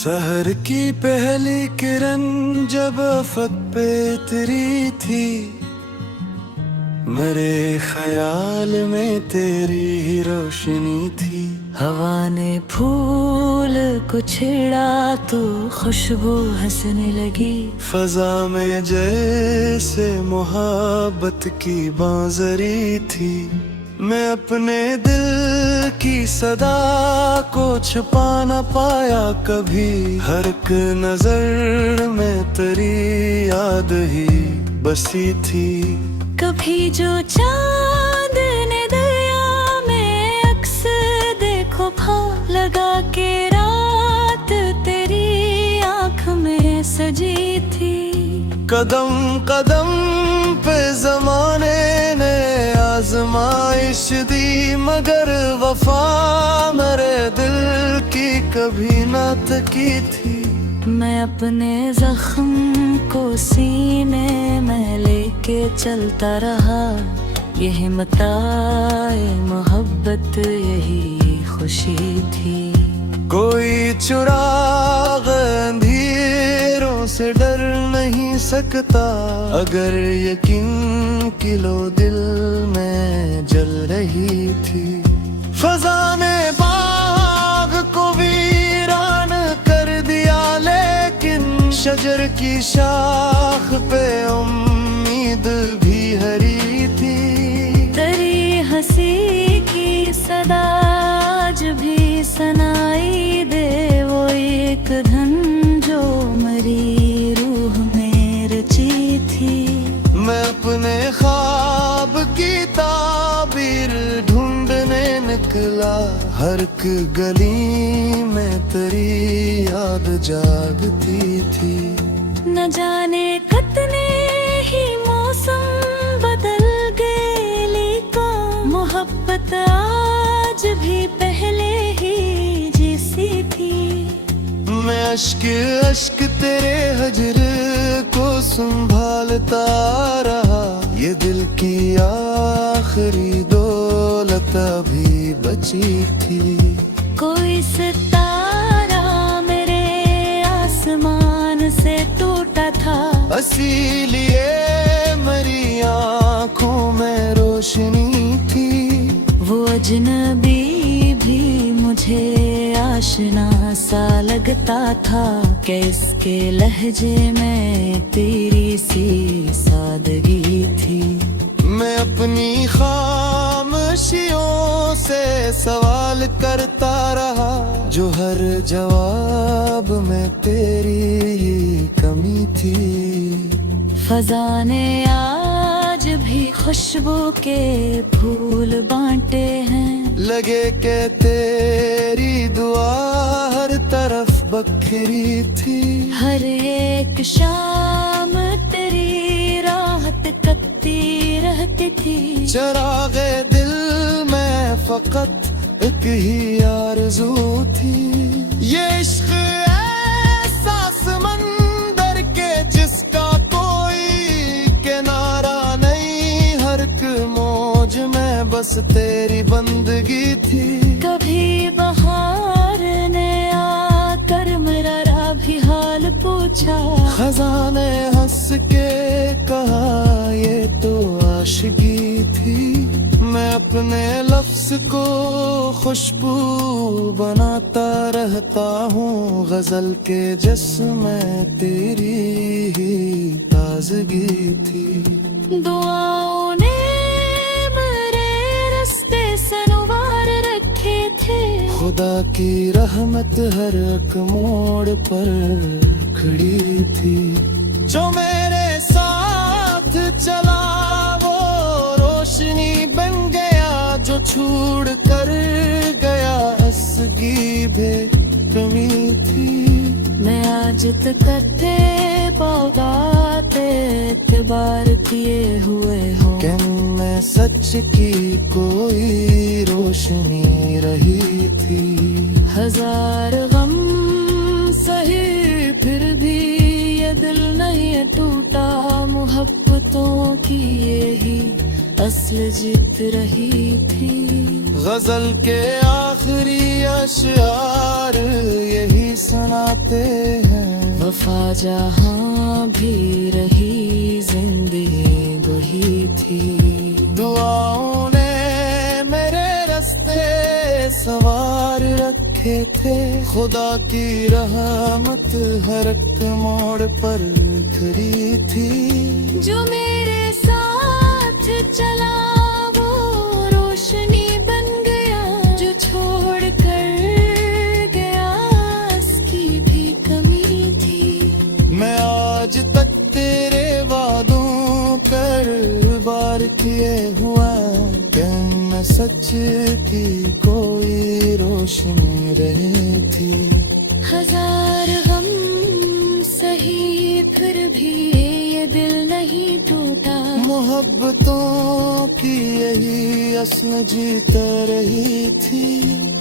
सहर की पहली किरण जब अफक पे उतरी थी, मेरे ख्याल में तेरी ही रोशनी थी। हवा ने फूल को छेड़ा तो खुशबू हंसने लगी। फजा में जैसे मोहब्बत की बांजरी थी। मैं अपने दिल की सदा को छुपा न पाया कभी। हर एक नजर में तेरी याद ही बसी थी। कभी जो चांद ने दरिया में अक्स देखो भा लगा के रात तेरी आँख में सजी थी। कदम कदम पे जमाने ने आजमाइश दी, मगर वफा मेरे दिल की कभी ना तकी थी। मैं अपने जख्म को सीने में लेके चलता रहा। ये हिम्मताए मोहब्बत यही खुशी थी। कोई चुराग अंधेरों से डर नहीं सकता, अगर यकीन की लो दिल में जल रही थी। फजा ने बाग को वीरान कर दिया, लेकिन शजर की शाख पे उम्मीद भी हरी थी। तेरी हंसी की सदा आज भी सुनाई दे, वो एक धन जो मरी रूह में रची थी। मैं अपने ख्वाब की ताबीर ढूंढने निकला, हर एक गली में तेरी याद जागती थी। न जाने कितने ही मौसम बदल गए, लेकिन मोहब्बत आज भी पहले ही जैसी थी। मैं अश्क अश्क तेरे हजर को संभालता रहा। ये दिल की आखिरी दौलत अभी बची थी। कोई सितारा मेरे आसमान से टूटा था, इसीलिए मेरी आँखों में रोशनी थी। वो अजनबी भी मुझे आशना सा लगता था, कि इसके लहजे में तेरी सी सादगी थी। मैं अपनी खामोशियों से सवाल करता रहा, जो हर जवाब में तेरी ही कमी थी। फजा ने आज भी खुशबू के फूल बांटे हैं, लगे के तेरी दुआ हर तरफ बखरी थी। हर एक शाम तेरी राहत तकती रहती थी। चरागे दिल में फकत एक ही आरज़ू थी। ये इश्क ऐसा समंदर के जिसका कोई किनारा नहीं, हर एक मौज में बस तेरी बंदगी थी। कभी बहार ने आकर मेरा भी हाल पूछा, खजाने हंस के कहा ये तो आशिकी थी। मैं अपने लफ्ज को खुशबू बनाता रहता हूँ, गजल के जिस्म तेरी ही ताजगी थी। दुआओं ने मेरे रास्ते संवार रखे थे, खुदा की रहमत हर एक मोड़ पर खड़ी थी। जो मेरे साथ चला वो रोशनी बन गया, जो छोड़ कर गया असगी बेकमी थी। मैं आज तकते बागाते एतबार किए हुए हो, क्या मैं सच की कोई रोशनी रही थी। हजार गम सही फिर भी ये दिल नहीं टूटा, मोहब्बतों की यही असल जीत रही थी। गजल के आखिरी अशआर यही सुनाते हैं, वफा जहाँ भी रही जिंदगी वही थी। दुआओं ने मेरे रास्ते सवार रखे थे, खुदा की रहमत हर एक मोड़ पर खरी थी। जो मेरे साथ चला वो रोशनी बन गया, जो छोड़ कर गया उसकी भी कमी थी। मैं आज तक तेरे वादों पर बार किए हुआ, कहना सच की कोई रोशनी रही थी। हजार गम सही फिर भी ये दिल नहीं टूटा। मोहब्बतों की यही असल जीत रही थी।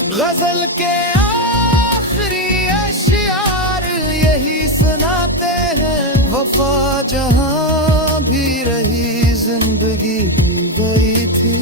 गजल के आखिरी अशआर यही सुनाते हैं, वफा जहाँ भी रही जिंदगी वही थी।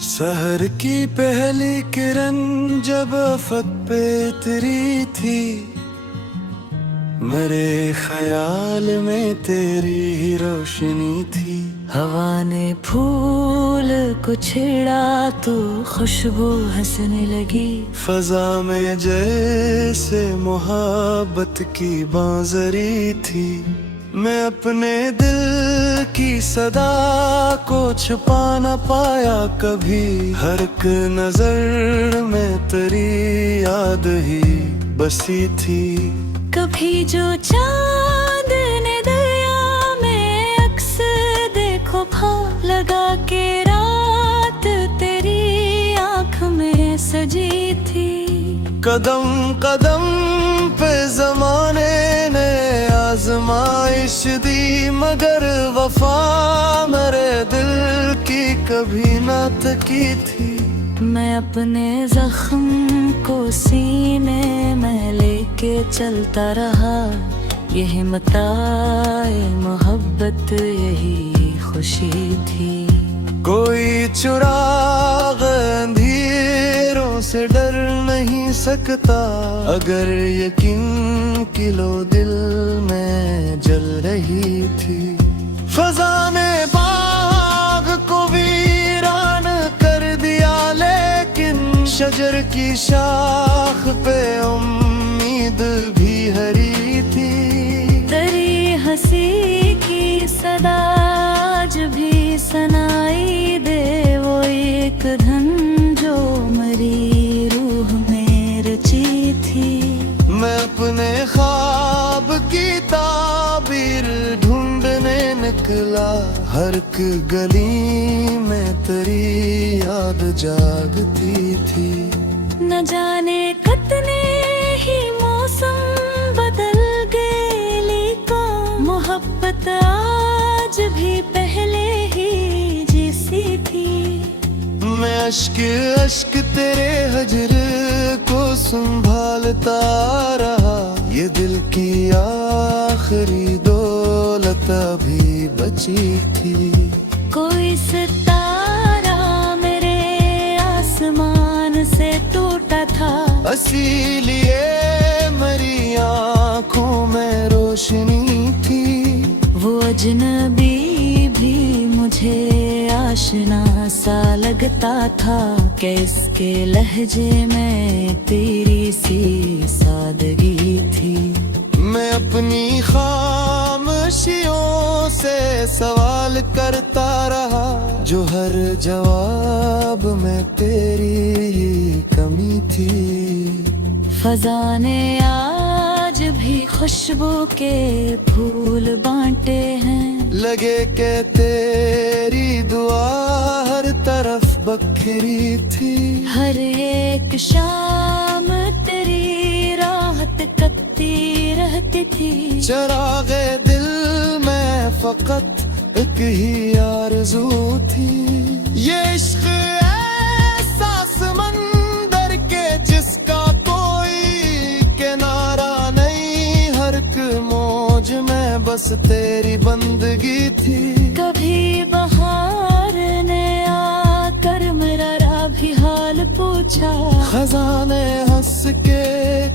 सहर की पहली किरण जब अफक पे उतरी थी, मेरे ख्याल में तेरी ही रोशनी थी। हवा ने फूल को छेड़ा तो खुशबू हंसने लगी। फजा में जैसे मोहब्बत की बांजरी थी। मैं अपने दिल की सदा को छुपा न पाया कभी, हर एक नजर में तेरी याद ही बसी थी। कभी जो चांद ने दरिया में अक्स देखो भा लगा के, रात तेरी आँख में सजी थी। कदम कदम पे जमाने ने आजमाइश दी, मगर वफा मेरे दिल की कभी न थकी थी। मैं अपने जख्म को सीने में लेके चलता रहा, ये हिम्मताए मोहब्बत यही खुशी थी। कोई चुराग अंधेरों से डर नहीं सकता, अगर यकीन की लो दिल में जल रही थी। फजा ने बाग को वीरान कर दिया, लेकिन शजर की शाख पे उम्मीद भी हरी थी। तेरी हंसी की सदा आज भी सुनाई दे, वो एक धन जो मरी रूह में रची थी। मैं अपने ख्वाब की ताबीर ढूंढने निकला, हर एक गली में तेरी याद जागती थी। न जाने कितने ही मौसम बदल गए, लेकिन मोहब्बत आज भी पहले ही जैसी थी। मैं अश्क अश्क तेरे हजर को संभालता रहा, ये दिल की आखिरी दौलत अभी बची थी। कोई सितारा मेरे आसमान से टूटा था, इसीलिए मेरी आँखों में रोशनी थी। वो अजनबी भी मुझे आशना सा लगता था, कैसके लहजे में तेरी सी सादगी थी। मैं अपनी खामोशियों से सवाल करता रहा, जो हर जवाब में तेरी ही कमी थी। फजा ने आज भी खुशबू के फूल बांटे हैं, लगे के तेरी दुआ हर तरफ बखरी थी। हर एक शाम तेरी राहत तकती रहती थी। चरागे दिल में फकत एक ही आरज़ू थी। ये इश्क ऐसा समंदर के जिसका कोई किनारा नहीं। हर एक मौज में बस तेरी बंदगी थी। कभी बहार ने आकर मेरा भी हाल पूछा। खजाने हंस के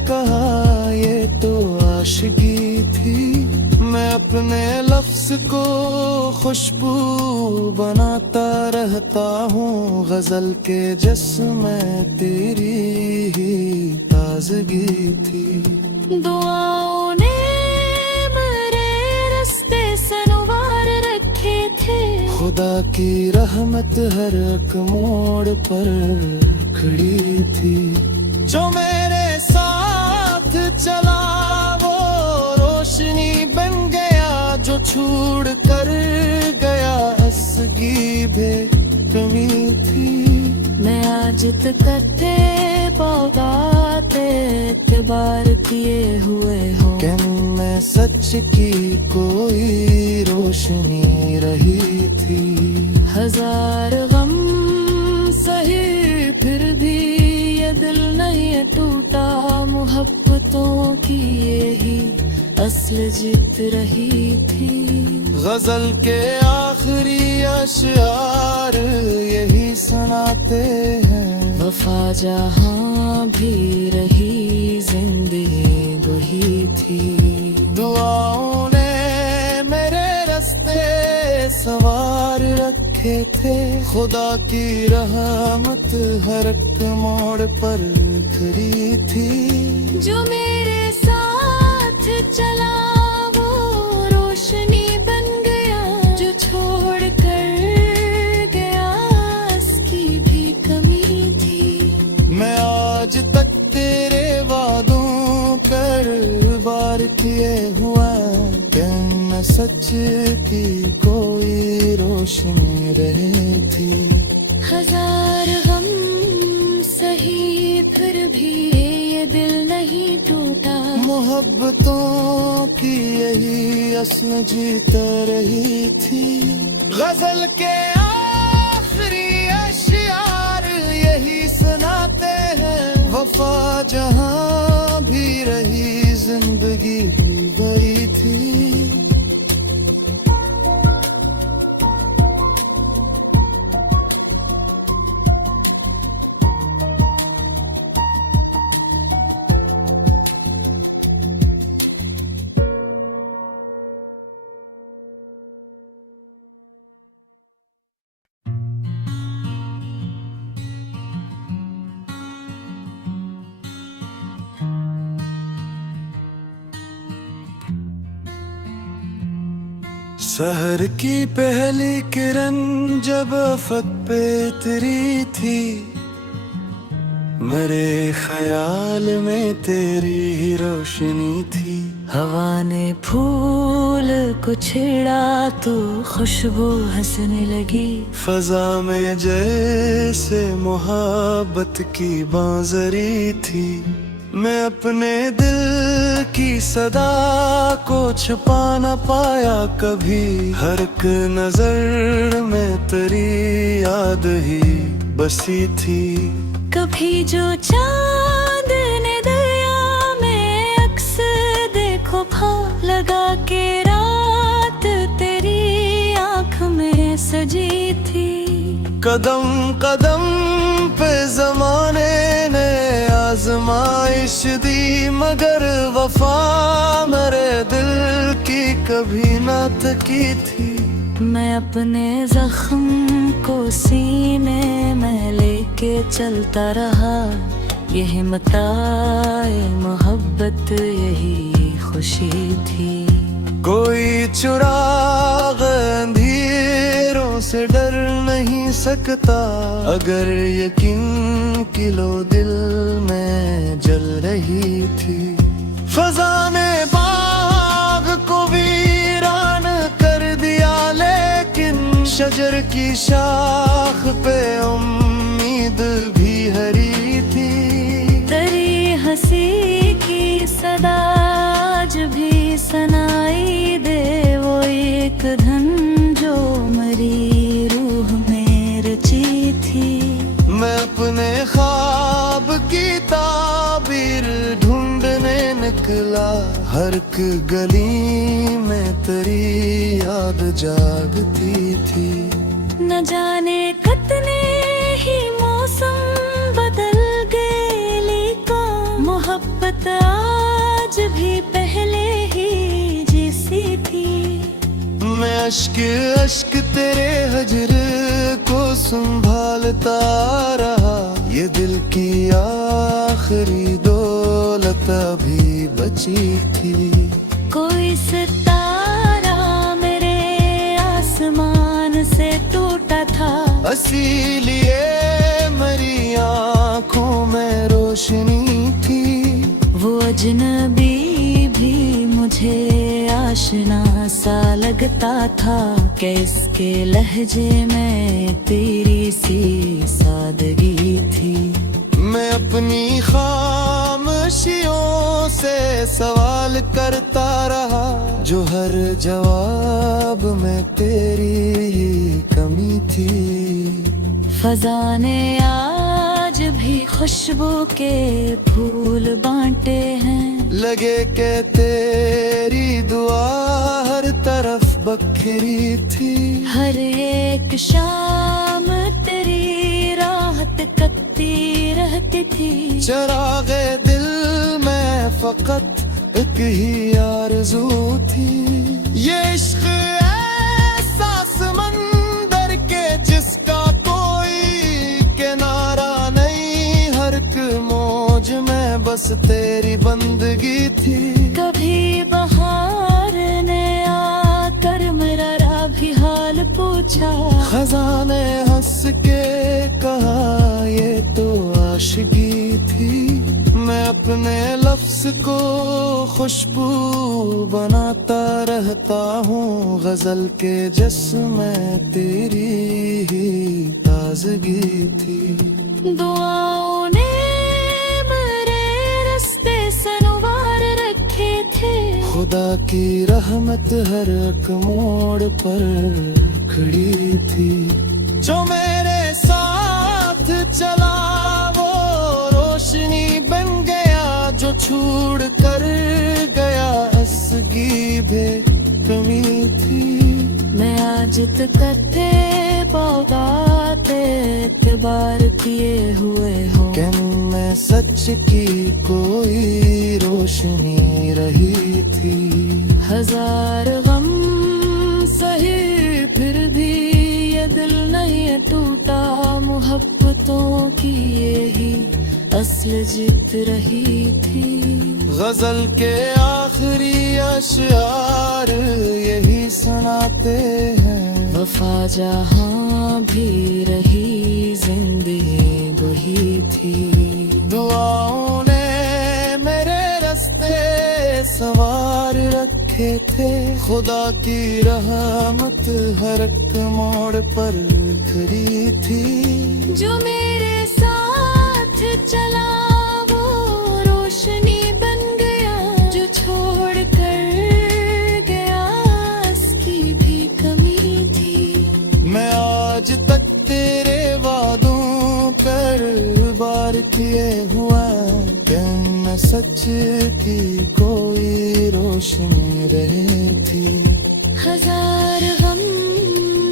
कहा ये तो आशिकी थी। मैं अपने लफ्ज को खुशबू बनाता रहता हूँ। गजल के जिस्म तेरी ही ताजगी थी। दुआओं ने मेरे रास्ते संवार रखे थे। खुदा की रहमत हर एक मोड़ पर खड़ी थी। जो मेरे साथ चला वो रोशनी बन गया। जो छोड़ कर गया असगी बेकमी थी। मैं आज तक पौधाते एतबार किए हुए हो। क्या मैं सच की कोई रोशनी रही थी। हजार गम सही फिर भी ये दिल नहीं टूटा। मोहब्बतों की यही असल जीत रही थी। गजल के आखिरी अशआर यही सुनाते हैं। वफा जहाँ भी रही जिंदगी वही थी। दुआओं ने मेरे रास्ते सवार रखे थे। खुदा की रहमत हर एक मोड़ पर खरी थी। जो मेरे साथ चला वो रोशनी बन गया। जो छोड़ कर गया उसकी भी कमी थी। मैं आज तक तेरे वादों पर बार किए हुआ। क्या न सच की कोई रोशनी रही थी। हजार गम सही फिर भी ये दिल नहीं टूटा। मोहब्बतों की यही असल जीत रही थी। गजल के आखिरी अशियार यही सुनाते हैं। वफा जहाँ भी रही जिंदगी वही थी। सहर की पहली किरण जब अफक पे उतरी थी। मेरे ख्याल में तेरी ही रोशनी थी। हवा ने फूल को छेड़ा तो खुशबू हंसने लगी। फजा में जैसे मोहब्बत की बांजरी थी। मैं अपने दिल की सदा को छुपा न पाया कभी। हर एक नजर में तेरी याद ही बसी थी। कभी जो चांद ने दरिया में अक्स देखो भा लगा के रात तेरी आँख में सजी थी। कदम कदम पे जमाने ने आजमाइश दी। मगर वफा मेरे दिल की कभी ना थकी थी। मैं अपने जख्म को सीने में लेके चलता रहा। ये हिम्मताए मोहब्बत यही खुशी थी। कोई चुराग अंधेरों से डर नहीं सकता। अगर यकीन की लो दिल में जल रही थी। फजा ने बाग को वीरान कर दिया शजर की शाख पे उम्मीद भी हरी थी। तेरी हंसी की सदा आज भी सुनाई दे, वो एक धन जो मेरी रूह में रची थी। मैं अपने ख्वाब की ताबीर ढूंढने निकला, हर एक गली में तेरी याद जागती थी। न जाने कितने ही मौसम बदल गए, लेकिन मोहब्बत आज भी पहले ही जैसी थी। मैं अश्क अश्क तेरे हजर को संभालता रहा, ये दिल की आखिरी दौलत अभी बची थी। कोई सितारा मेरे आसमान से टूटा था, इसीलिए मेरी आँखों में रोशनी थी। वो अजनबी भी मुझे आशना सा लगता था, कैसके लहजे में तेरी सी सादगी थी। मैं अपनी खामोशियों से सवाल करता रहा, जो हर जवाब में तेरी ही कमी थी। फजा ने आज भी खुशबू के फूल बांटे हैं, लगे के तेरी दुआ हर तरफ बखरी थी। हर एक शाम तेरी राहत तकती रहती थी। चरागे दिल में फकत एक ही आरज़ू थी, ये इश्क ऐसा समंदर के जिसका कोई किनारा नहीं, हर एक मौज में बस तेरी बंदगी थी। कभी बहार ने आकर मेरा भी हाल पूछा, खजाने हंस के कहा ये तो आशिकी थी। मैं अपने लफ्ज को खुशबू बनाता रहता हूँ, गजल के जिस्म तेरी ही ताजगी थी। दुआओं ने मेरे रास्ते संवार रखे थे, खुदा की रहमत हर एक मोड़ पर खड़ी थी। जो मेरे साथ चला वो रोशनी बन गया, जो छोड़ कर गया असगी बेकमी थी। मैं आज तकते पौधाते एतबार किए हुए हो, क्या मैं सच की कोई रोशनी रही थी। हजार गम सही फिर भी ये दिल नहीं टूटा, मोहब्बतों की यही असल जीत रही थी। गजल के आखिरी अशआर यही सुनाते हैं, वफा जहाँ भी रही जिंदगी वही थी। दुआओं ने मेरे रास्ते सवार रखे थे, खुदा की रहमत हर एक मोड़ पर खड़ी थी। जो मेरे साथ चला वो रोशनी बन गया, जो छोड़ कर गया उसकी भी कमी थी। मैं आज तक तेरे वादों पर बार किए हुआ, क्या मैं सच की कोई रोशनी रही थी। हजार गम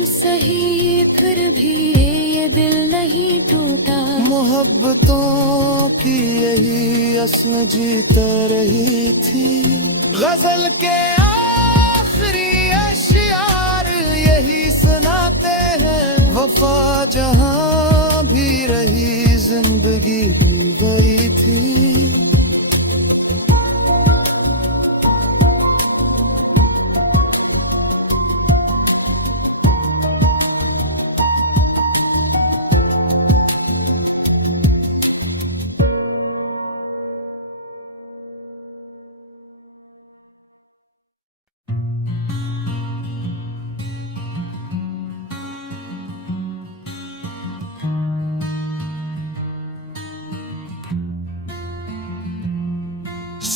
सही फिर भी ये दिल नहीं टूटा, मोहब्बतों की यही असल जीत रही थी। गजल के आखिरी अशियार यही सुनाते हैं, वफा जहाँ भी रही जिंदगी वही थी।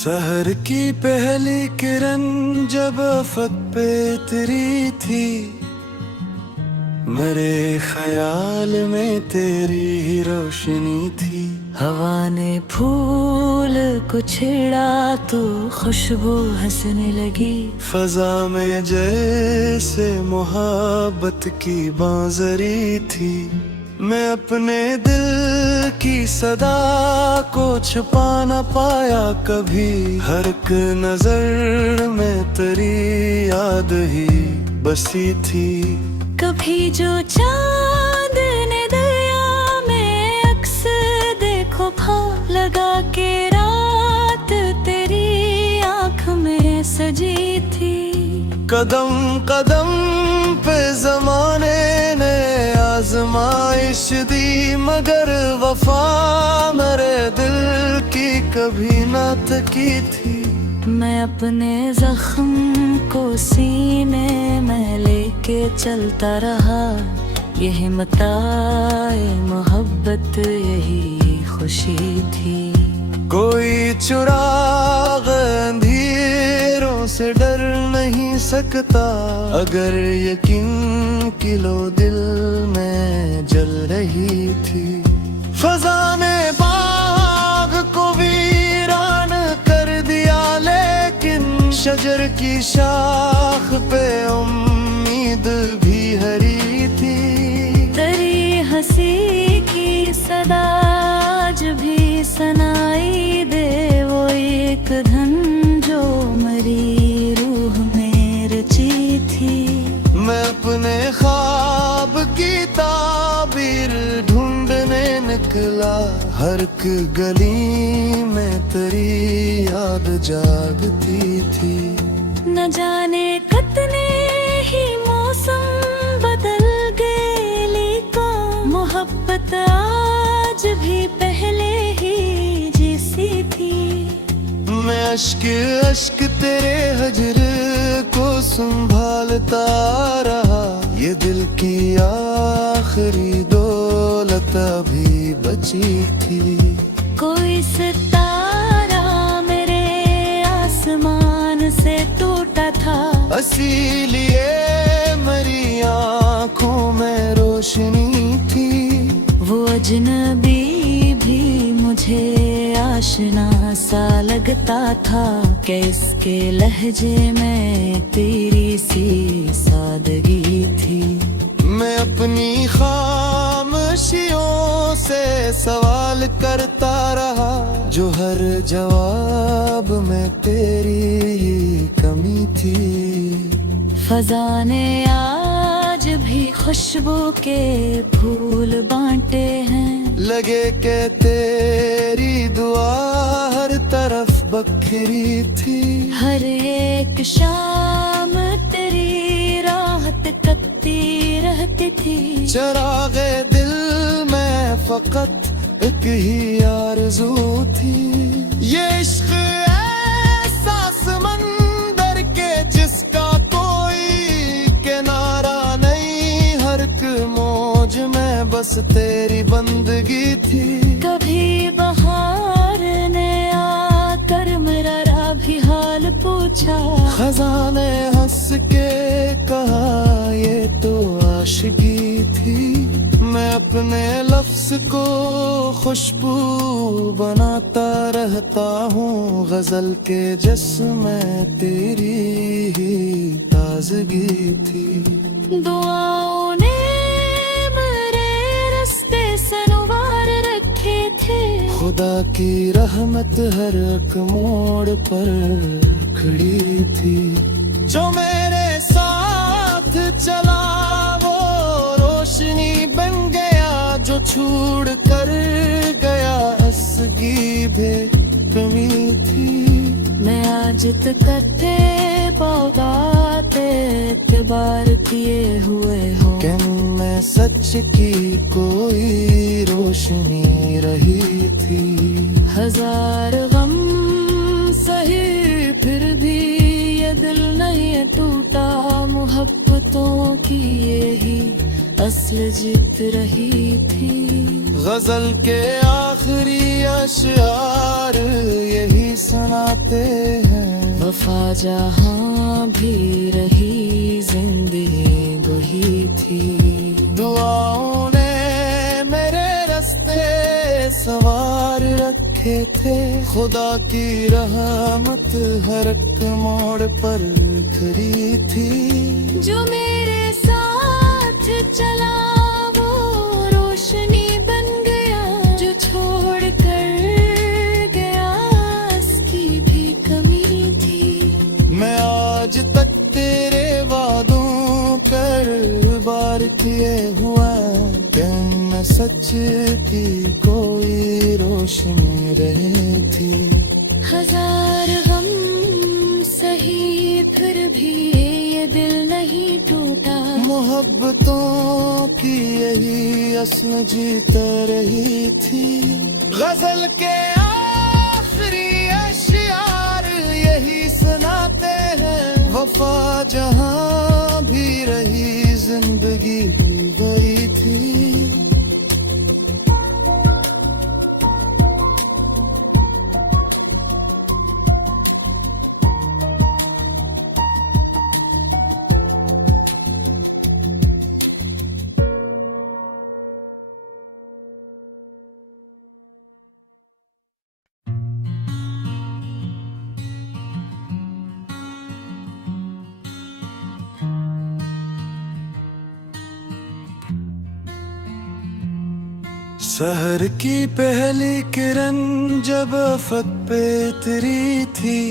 सहर की पहली किरण जब अफक पे उतरी थी, मेरे ख्याल में तेरी ही रोशनी थी। हवा ने फूल को छेड़ा तो खुशबू हंसने लगी। फजा में जैसे मोहब्बत की बांजरी थी। मैं अपने दिल की सदा को छुपा न पाया कभी। हर एक नजर में तेरी याद ही बसी थी। कभी जो चांद ने दरिया में अक्स देखो भा लगा के रात तेरी आँख में सजी थी। कदम कदम पे जमाने ने आजमाइश दी, मगर वफा मेरे दिल की कभी ना थकी थी। मैं अपने जख्म को सीने में लेके चलता रहा। ये हिम्मताए मोहब्बत यही खुशी थी। कोई चुराग अंधेरों से डर नहीं सकता, अगर यकीन की लो दिल में जल रही थी। फजा ने बाग को वीरान कर दिया, लेकिन शजर की शाख पे उम्मीद भी हरी थी। तेरी हंसी की सदा आज भी सुनाई दे, वो एक धन जो मरी रूह में रची थी। मैं अपने ख्वाब की ताबीर ढूंढने निकला, हर एक गली में तेरी याद जागती थी। न जाने कितने ही मौसम बदल गए, लेकिन मोहब्बत आज भी पहले ही जैसी थी। मैं अश्क अश्क तेरे हजर को संभालता रहा, ये दिल की आखिरी दौलत अभी बची थी। कोई सितारा मेरे आसमान से टूटा था, इसीलिए मेरी आँखों में रोशनी थी। वो अजनबी भी मुझे आशना सा लगता था, कि इसके लहजे में तेरी सी सादगी थी। मैं अपनी खामोशियों से सवाल करता रहा, जो हर जवाब में तेरी ही कमी थी। फजा ने आज भी खुशबू के फूल बांटे हैं, लगे के तेरी दुआ हर तरफ बखरी थी। हर एक शाम तेरी राहत तकती रहती थी। चरागे दिल में फकत एक ही आरज़ू थी। ये इश्क ऐसा समंदर के जिसका कोई किनारा नहीं, हर एक मौज में बस तेरी बंदगी थी। कभी बहार ने आकर मेरा भी हाल पूछा, खजाने हंस के कहा ये तो आशिकी थी। मैं अपने लफ्ज को खुशबू बनाता रहता हूँ, गजल के जिस्म तेरी ही ताजगी थी। दुआओं ने मेरे रास्ते संवार रखे थे, खुदा की रहमत हर एक मोड़ पर खड़ी थी। जो मेरे साथ चला वो रोशनी बन गया, जो छोड़ कर गया असगी भी कमी थी। मैं आज तकते पौधाते एतबार किए हुए हो, कि मैं सच की कोई रोशनी रही थी। हजार गम सही फिर भी ये दिल नहीं टूटा, मोहब्बतों की यही असल जीत रही थी। गजल के आखिरी अशआर यही सुनाते हैं। वफा जहाँ भी रही जिंदगी वही थी। दुआओं ने मेरे रास्ते सवार रखे थे। खुदा की रहमत हर एक मोड़ पर खरी थी। जो मेरे साथ चला वो रोशनी बन गया। जो छोड़ कर गया उसकी भी कमी थी। मैं आज तक तेरे वादों पर बार किए हुआ। कहना सच की कोई रोशनी रही थी। हजार गम सही फिर भी ये दिल नहीं टूटा। मोहब्बतों की यही असल जीत रही थी। गजल के आखिरी अशआर यही सुनाते हैं। वफा जहाँ भी रही जिंदगी वही थी। सहर की पहली किरण जब अफक पे उतरी थी।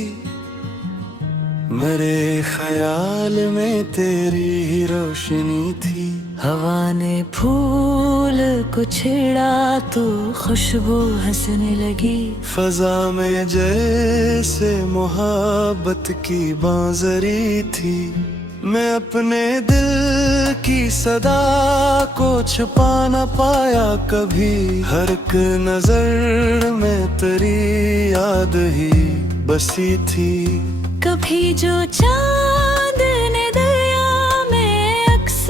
मेरे ख्याल में तेरी ही रोशनी थी। हवा ने फूल को छेड़ा तो खुशबू हंसने लगी। फजा में जैसे मोहब्बत की बांजरी थी। मैं अपने दिल की सदा को छुपा न पाया कभी। हर एक नजर में तेरी याद ही बसी थी। कभी जो चांद ने दरिया में अक्स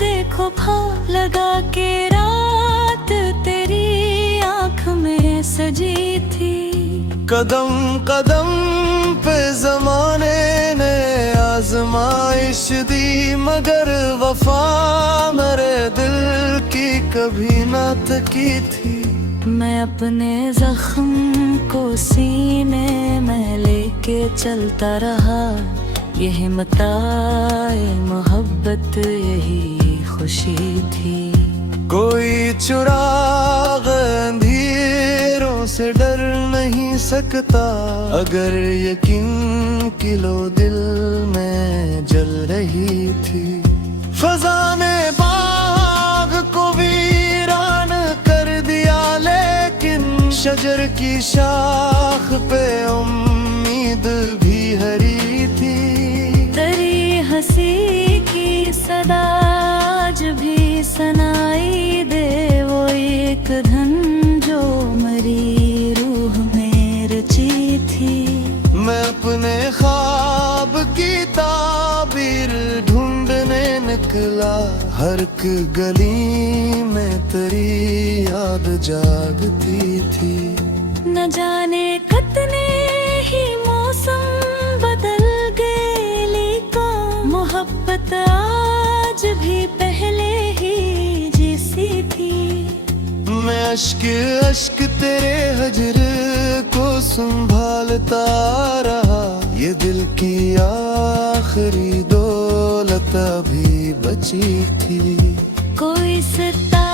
देखो भा लगा के रात तेरी आँख में सजी थी। कदम कदम पे जमाने ने आजमाइश दी। मगर वफा मेरे दिल की कभी ना थकी थी। मैं अपने जख्म को सीने में लेके चलता रहा। ये हिम्मताए मोहब्बत यही खुशी थी। कोई चुराग अंधेरों से डर नहीं सकता। अगर यकीन की लो दिल में जल रही थी। फजा ने बाग को वीरान कर दिया लेकिन शजर की शाख पे उम्मीद भी हरी थी। तेरी हंसी की सदा आज भी सुनाई दे। वो एक धन जो मरी रूह में रची थी। मैं अपने ख्वाब की ताबीर ढूंढने निकला। हर एक गली में तेरी याद जागती थी। न जाने कितने ही मौसम बदल गए लेकिन मोहब्बत आज भी पहले ही जैसी थी। मैं अश्क अश्क तेरे हजर को संभालता रहा। ये दिल की आखिरी दौलत अभी बची थी। कोई सितारा